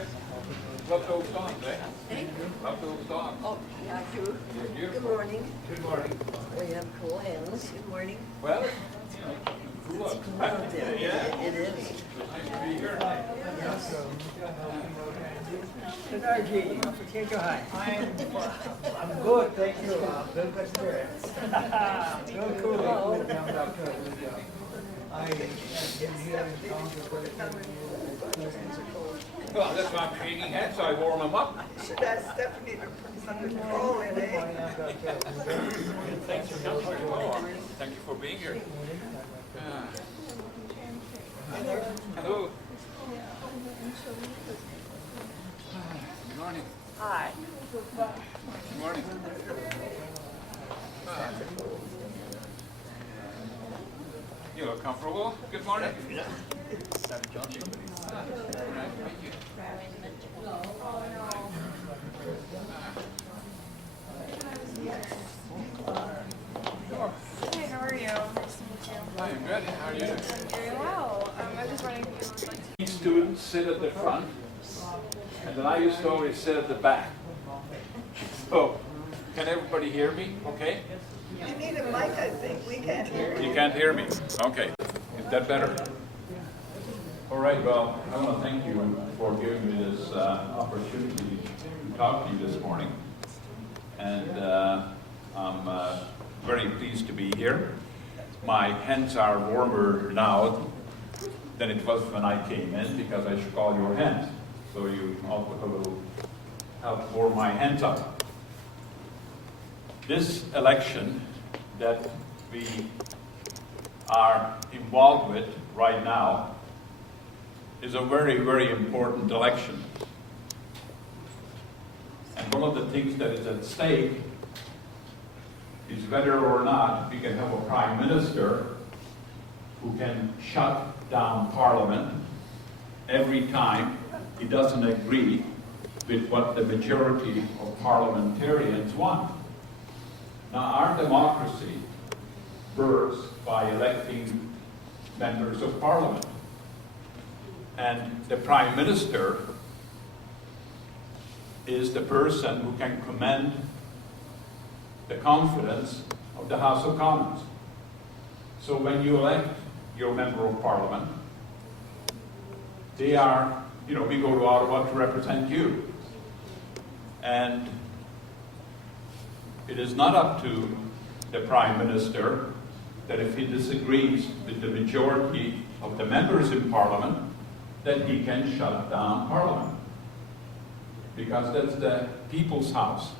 you. Love those songs, eh? Thank you. Love those songs. Oh, yeah, I do. You're Good beautiful. morning. Good morning. We have cool hands. Good morning. Well, you know, cool It's up. cool out there. Yeah. It is. It's nice to be here. Yes. Good night, G. Take your high. I'm good, thank you. Very good spirits. So cool. I came here in town to put it Well, that's why I'm shaking hands, so I warm them up. Should ask Stephanie to put some control in it. Thanks for coming. Oh, thank you for being here. Hello. Good morning. Hi. Good morning. You look comfortable? Good morning. Yeah. Nice to meet you. Hey, how are you? Nice to meet you. Hi, I'm good. How are you? Very well. I was just wondering if you would like to. Students sit at the front, and then I used to always sit at the back. So, can everybody hear me? Okay? You need a mic, I think. We can't hear you. You can't hear me? Okay. Is that better? All right, well, I want to thank you for giving me this opportunity to talk to you this morning. And I'm very pleased to be here. My hands are warmer now than it was when I came in because I shook all your hands. So you all put a little help warm my hands up. This election that we are involved with right now is a very, very important election. And one of the things that is at stake is whether or not we can have a prime minister who can shut down Parliament every time he doesn't agree with what the majority of parliamentarians want. Now, our democracy works by electing members of Parliament. And the Prime Minister is the person who can command the confidence of the House of Commons. So when you elect your member of Parliament, they are, we go to Ottawa to represent you. And it is not up to the Prime Minister that if he disagrees with the majority of the members in Parliament, that he can shut down Parliament. Because that's the people's house.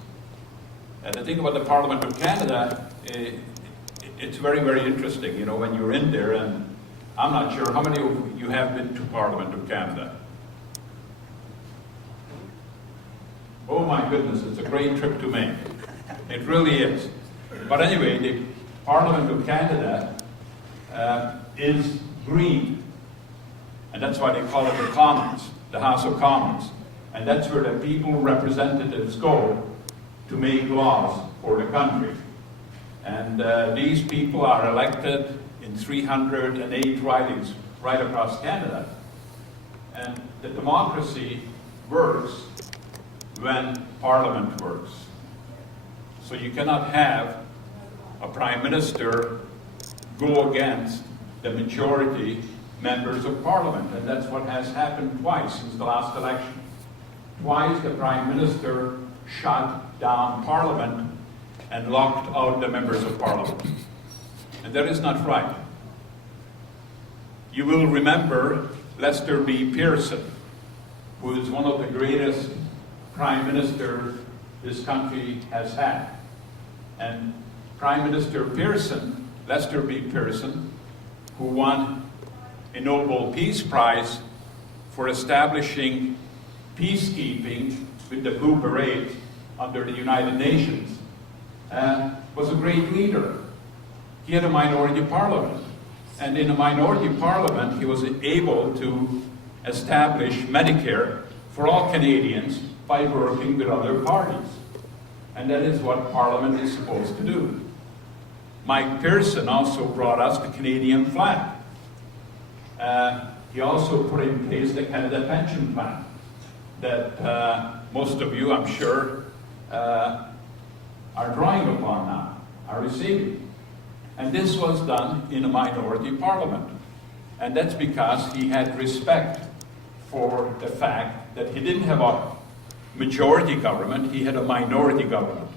And the thing about the Parliament of Canada, it's very, very interesting, when you're in there, and I'm not sure how many of you have been to Parliament of Canada. Oh my goodness, it's a great trip to make. It really is. But anyway, the Parliament of Canada is green. And that's why they call it the Commons, the House of Commons. And that's where the people representatives go to make laws for the country. And these people are elected in 308 ridings right across Canada. And the democracy works when Parliament works. So you cannot have a Prime Minister go against the majority members of Parliament, and that's what has happened twice since the last election. Twice the Prime Minister shut down Parliament and locked out the members of Parliament. And that is not right. You will remember Lester B. Pearson, who is one of the greatest Prime Ministers this country has had. And Prime Minister Pearson, Lester B. Pearson, who won a Nobel Peace Prize for establishing peacekeeping with the Blue Beret under the United Nations, was a great leader. He had a minority parliament. And in a minority parliament, he was able to establish Medicare for all Canadians by working with other parties. And that is what Parliament is supposed to do. Mike Pearson also brought us the Canadian flag. He also put in place the Canada Pension Plan. that most of you, I'm sure, are drawing upon now, are receiving. And this was done in a minority parliament. And that's because he had respect for the fact that he didn't have a majority government, he had a minority government.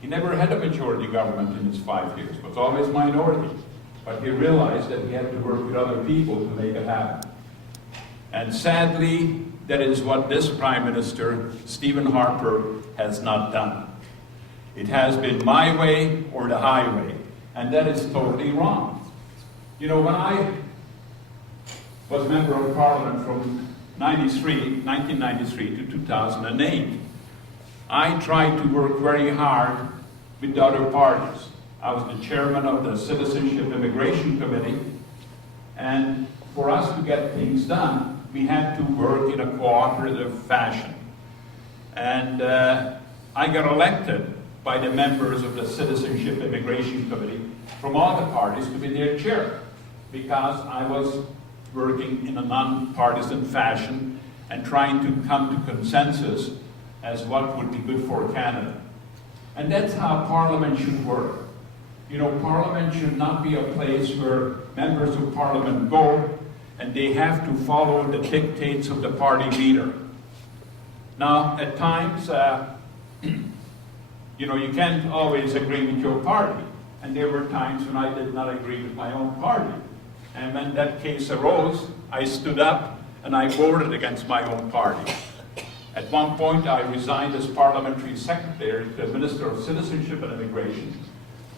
He never had a majority government in his 5 years, it was always minority. But he realized that he had to work with other people to make it happen. And sadly, that is what this Prime Minister, Stephen Harper, has not done. It has been my way or the highway, and that is totally wrong. You know, when I was Member of Parliament from 1993 to 2008, I tried to work very hard with the other parties. I was the chairman of the Citizenship Immigration Committee, and for us to get things done, we had to work in a cooperative fashion. And I got elected by the members of the Citizenship Immigration Committee from all the parties to be their chair, because I was working in a non-partisan fashion and trying to come to consensus as what would be good for Canada. And that's how Parliament should work. You know, Parliament should not be a place where members of Parliament go and they have to follow the dictates of the party leader. Now, at times, you know, you can't always agree with your party. And there were times when I did not agree with my own party. And when that case arose, I stood up and I voted against my own party. At one point, I resigned as parliamentary secretary to the Minister of Citizenship and Immigration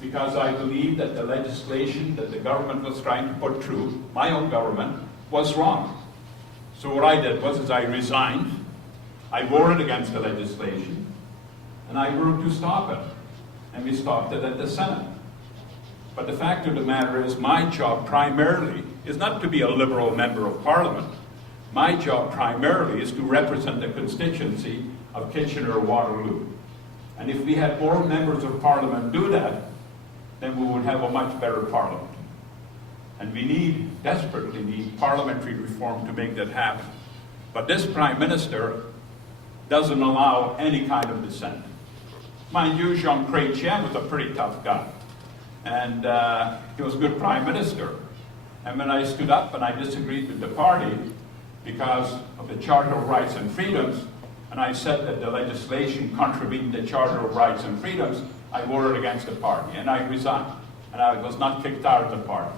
because I believed that the legislation that the government was trying to put through, my own government, was wrong. So what I did was I resigned, I voted against the legislation, and I worked to stop it. And we stopped it at the Senate. But the fact of the matter is, my job primarily is not to be a Liberal member of Parliament. My job primarily is to represent the constituency of Kitchener-Waterloo. And if we had more members of Parliament do that, then we would have a much better Parliament. And we desperately need parliamentary reform to make that happen. But this Prime Minister doesn't allow any kind of dissent. Mind you, Jean Chrétien was a pretty tough guy. And he was a good Prime Minister. And when I stood up and I disagreed with the party because of the Charter of Rights and Freedoms, and I said that the legislation contravened the Charter of Rights and Freedoms, I voted against the party and I resigned. And I was not kicked out of the party.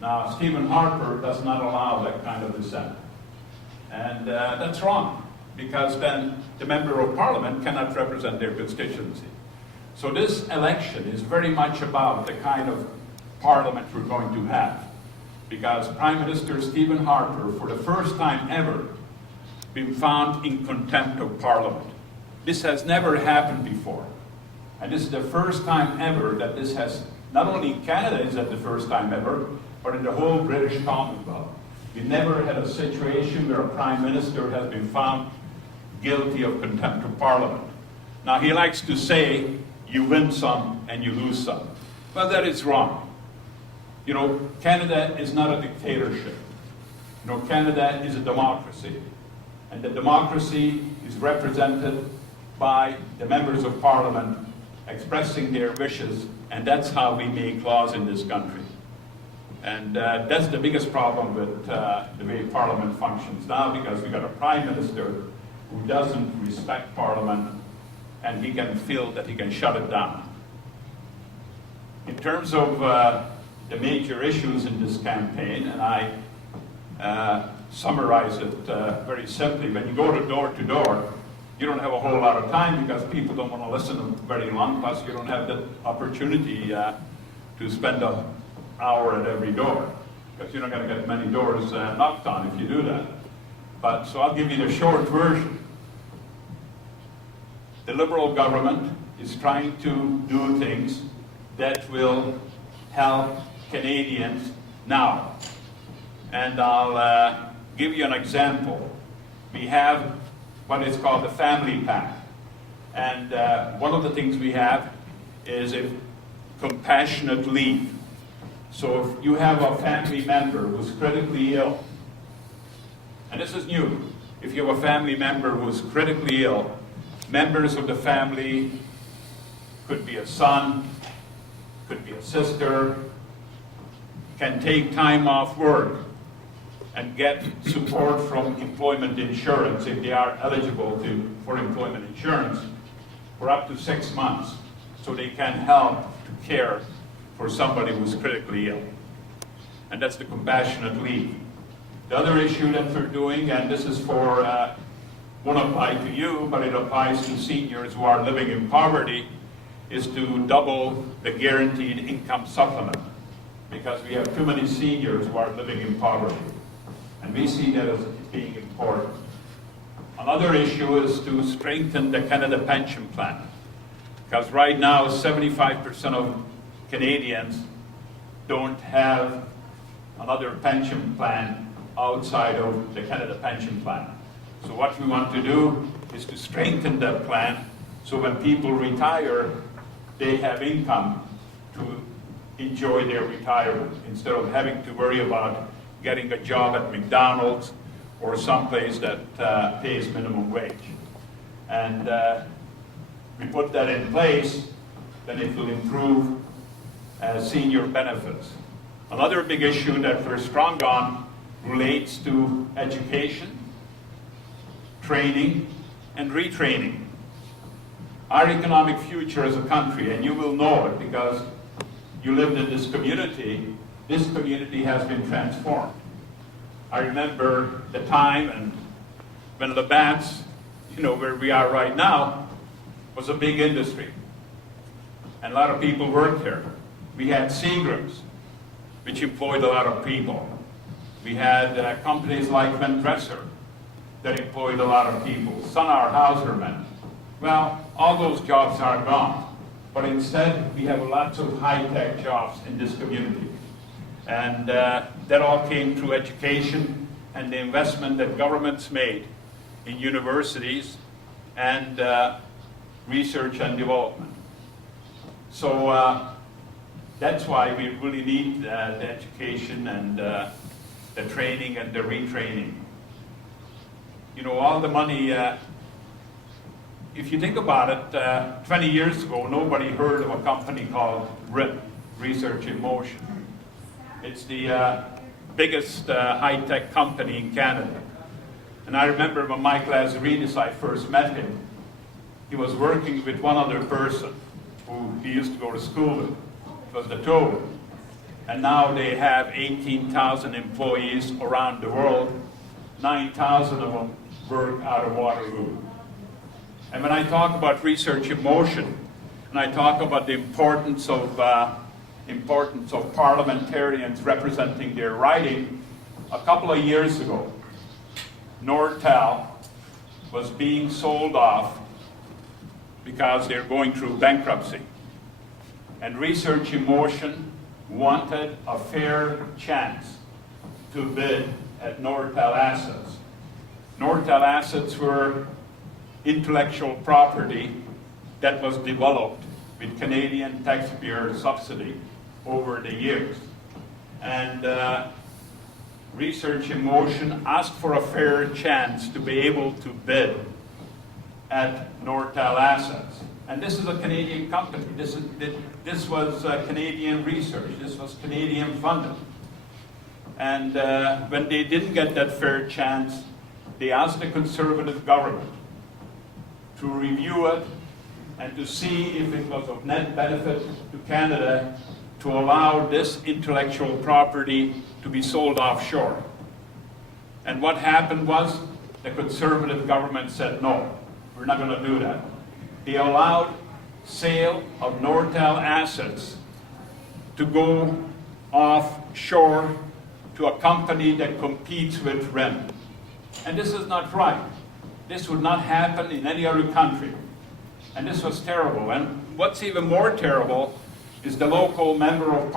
Now, Stephen Harper does not allow that kind of dissent. And that's wrong, because then the Member of Parliament cannot represent their constituency. So this election is very much about the kind of Parliament we're going to have. Because Prime Minister Stephen Harper, for the first time ever, been found in contempt of Parliament. This has never happened before. And this is the first time ever that this has, not only in Canada is that the first time ever, but in the whole British Commonwealth. We never had a situation where a Prime Minister has been found guilty of contempt of Parliament. Now, he likes to say, you win some and you lose some. Well, that is wrong. You know, Canada is not a dictatorship. You know, Canada is a democracy. And the democracy is represented by the members of Parliament expressing their wishes, and that's how we make laws in this country. And that's the biggest problem with the way Parliament functions now, because we've got a Prime Minister who doesn't respect Parliament, and he can feel that he can shut it down. In terms of the major issues in this campaign, and I summarize it very simply, when you go to door, you don't have a whole lot of time because people don't want to listen very long, plus you don't have the opportunity to spend an hour at every door, because you're not going to get many doors knocked on if you do that. But so I'll give you the short version. The Liberal government is trying to do things that will help Canadians now. And I'll give you an example. We have what is called the Family Pack. And one of the things we have is a compassionate leave. So if you have a family member who's critically ill, and this is new, if you have a family member who is critically ill, members of the family, could be a son, could be a sister, can take time off work and get support from employment insurance if they are eligible for employment insurance for up to 6 months, so they can help to care for somebody who's critically ill. And that's the compassionate leave. The other issue that we're doing, and this is for, won't apply to you, but it applies to seniors who are living in poverty, is to double the guaranteed income supplement, because we have too many seniors who are living in poverty. And we see that as being important. Another issue is to strengthen the Canada pension plan, because right now 75% of Canadians don't have another pension plan outside of the Canada pension plan. So what we want to do is to strengthen that plan so when people retire, they have income to enjoy their retirement instead of having to worry about getting a job at McDonald's or someplace that pays minimum wage. And we put that in place, then it will improve senior benefits. Another big issue that we're strong on relates to education, training, and retraining. Our economic future as a country, and you will know it because you lived in this community has been transformed. I remember the time and when Labatt's, where we are right now, was a big industry. And a lot of people worked there. We had Seagrams, which employed a lot of people. We had companies like Van Dresser that employed a lot of people, Sonar Hauserman. Well, all those jobs are gone. But instead, we have lots of high-tech jobs in this community. And that all came through education and the investment that governments made in universities and research and development. So that's why we really need the education and the training and the retraining. All the money, if you think about it, 20 years ago, nobody heard of a company called RIP, Research in Motion. It's the biggest high-tech company in Canada. And I remember when Mike Lazaridis, I first met him, he was working with one other person who he used to go to school with. It was the Toad. And now they have 18,000 employees around the world. 9,000 of them work out of Waterloo. And when I talk about research in motion, and I talk about the importance of parliamentarians representing their riding, a couple of years ago, Nortel was being sold off because they're going through bankruptcy. And Research in Motion wanted a fair chance to bid at Nortel assets. Nortel assets were intellectual property that was developed with Canadian taxpayer subsidy over the years. And Research in Motion asked for a fair chance to be able to bid at Nortel assets. And this is a Canadian company. This was Canadian research. This was Canadian funded. And when they didn't get that fair chance, they asked the Conservative government to review it and to see if it was of net benefit to Canada to allow this intellectual property to be sold offshore. And what happened was the Conservative government said, no, we're not going to do that. They allowed sale of Nortel assets to go offshore to a company that competes with RIM. And this is not right. This would not happen in any other country. And this was terrible. And what's even more terrible is the local member of